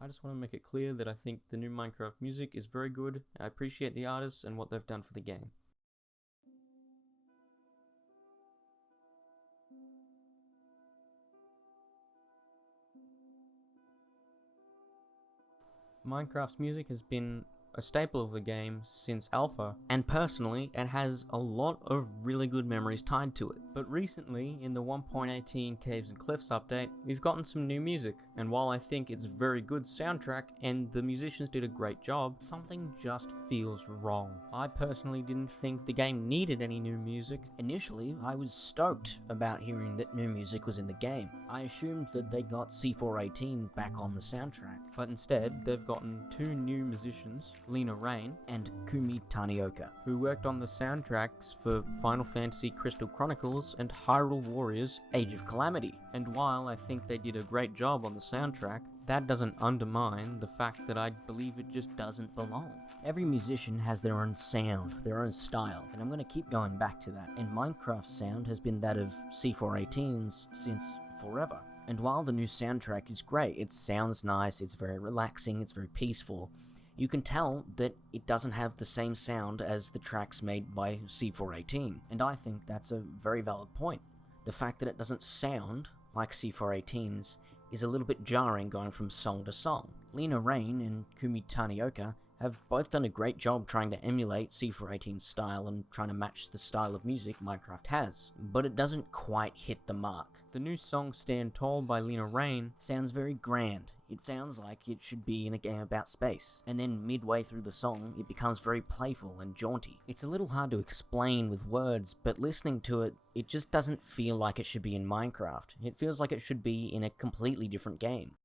I just want to make it clear that I think the new Minecraft music is very good. I appreciate the artists and what they've done for the game. Minecraft's music has been a staple of the game since Alpha, and personally, it has a lot of really good memories tied to it. But recently, in the 1.18 Caves and Cliffs update, we've gotten some new music, and while I think it's a very good soundtrack, and the musicians did a great job, something just feels wrong. I personally didn't think the game needed any new music. Initially, I was stoked about hearing that new music was in the game. I assumed that they got C418 back on the soundtrack. But instead, they've gotten two new musicians, Lena Raine and Kumi Tanioka, who worked on the soundtracks for Final Fantasy Crystal Chronicles and Hyrule Warriors Age of Calamity. And while I think they did a great job on the soundtrack, that doesn't undermine the fact that I believe it just doesn't belong. Every musician has their own sound, their own style, and I'm going to keep going back to that. And Minecraft's sound has been that of C418's since forever. And while the new soundtrack is great, it sounds nice, it's very relaxing, it's very peaceful, you can tell that it doesn't have the same sound as the tracks made by C418, and I think that's a very valid point. The fact that it doesn't sound like C418's is a little bit jarring going from song to song. Lena Raine and Kumi Tanioka have both done a great job trying to emulate C418's style and trying to match the style of music Minecraft has, but it doesn't quite hit the mark. The new song Stand Tall by Lena Raine sounds very grand. It sounds like it should be in a game about space, and then midway through the song, it becomes very playful and jaunty. It's a little hard to explain with words, but listening to it, it just doesn't feel like it should be in Minecraft. It feels like it should be in a completely different game.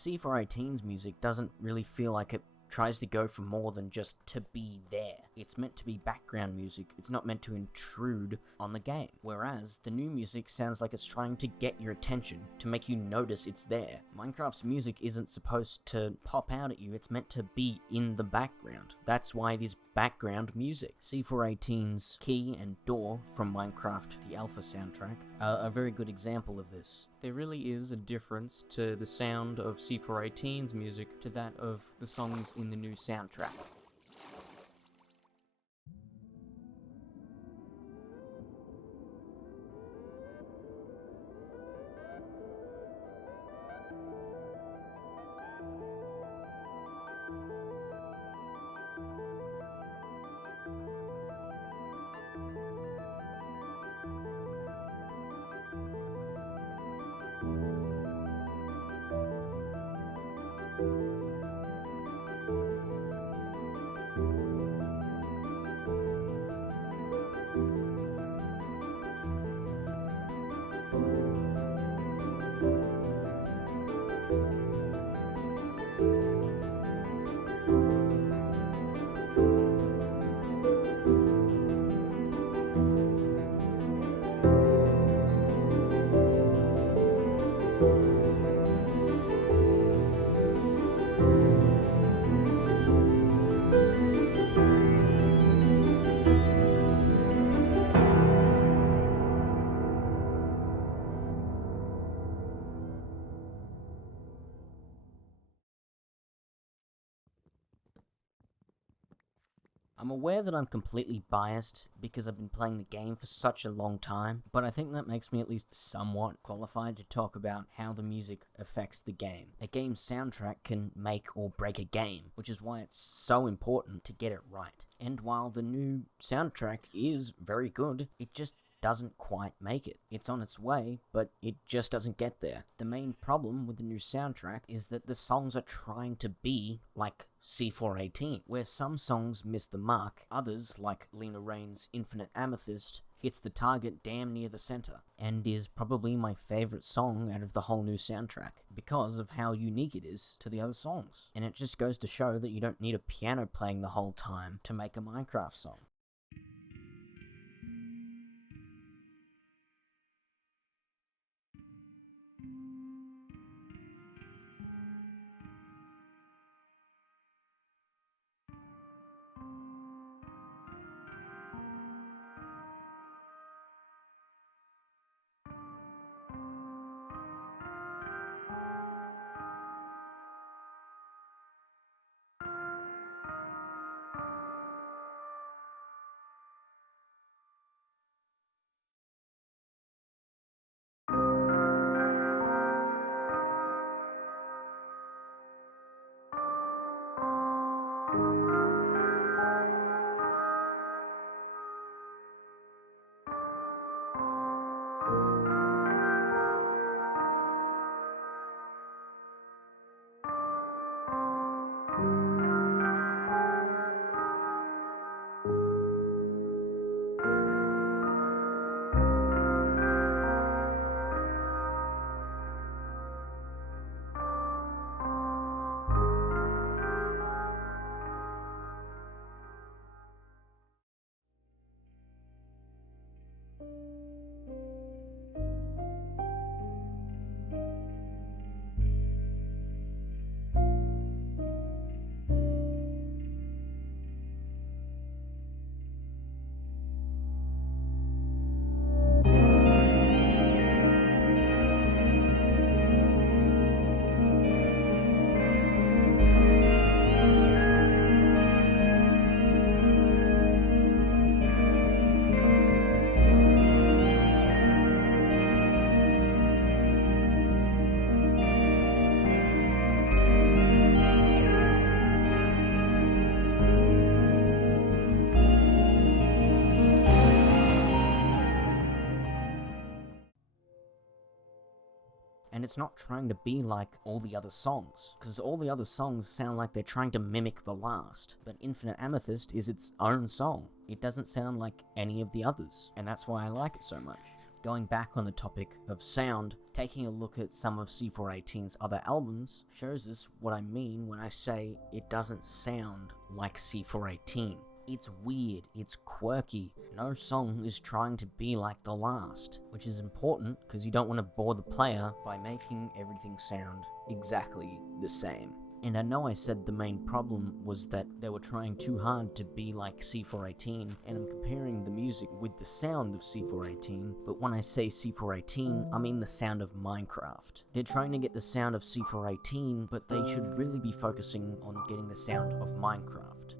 C418's music doesn't really feel like it tries to go for more than just to be there. It's meant to be background music, it's not meant to intrude on the game. Whereas, the new music sounds like it's trying to get your attention, to make you notice it's there. Minecraft's music isn't supposed to pop out at you, it's meant to be in the background. That's why it is background music. C418's Key and Door from Minecraft, the Alpha soundtrack, are a very good example of this. There really is a difference to the sound of C418's music to that of the songs in the new soundtrack. I'm aware that I'm completely biased because I've been playing the game for such a long time, but I think that makes me at least somewhat qualified to talk about how the music affects the game. A game's soundtrack can make or break a game, which is why it's so important to get it right. And while the new soundtrack is very good, it just doesn't quite make it. It's on its way, but it just doesn't get there. The main problem with the new soundtrack is that the songs are trying to be like C418, where some songs miss the mark, others, like Lena Raine's Infinite Amethyst, hits the target damn near the center, and is probably my favorite song out of the whole new soundtrack, because of how unique it is to the other songs. And it just goes to show that you don't need a piano playing the whole time to make a Minecraft song. And it's not trying to be like all the other songs, because all the other songs sound like they're trying to mimic the last, but Infinite Amethyst is its own song. It doesn't sound like any of the others, and that's why I like it so much. Going back on the topic of sound, taking a look at some of C418's other albums shows us what I mean when I say it doesn't sound like C418. It's weird, it's quirky, no song is trying to be like the last, which is important because you don't want to bore the player by making everything sound exactly the same. And I know I said the main problem was that they were trying too hard to be like C418, and I'm comparing the music with the sound of C418, but when I say C418, I mean the sound of Minecraft. They're trying to get the sound of C418, but they should really be focusing on getting the sound of Minecraft.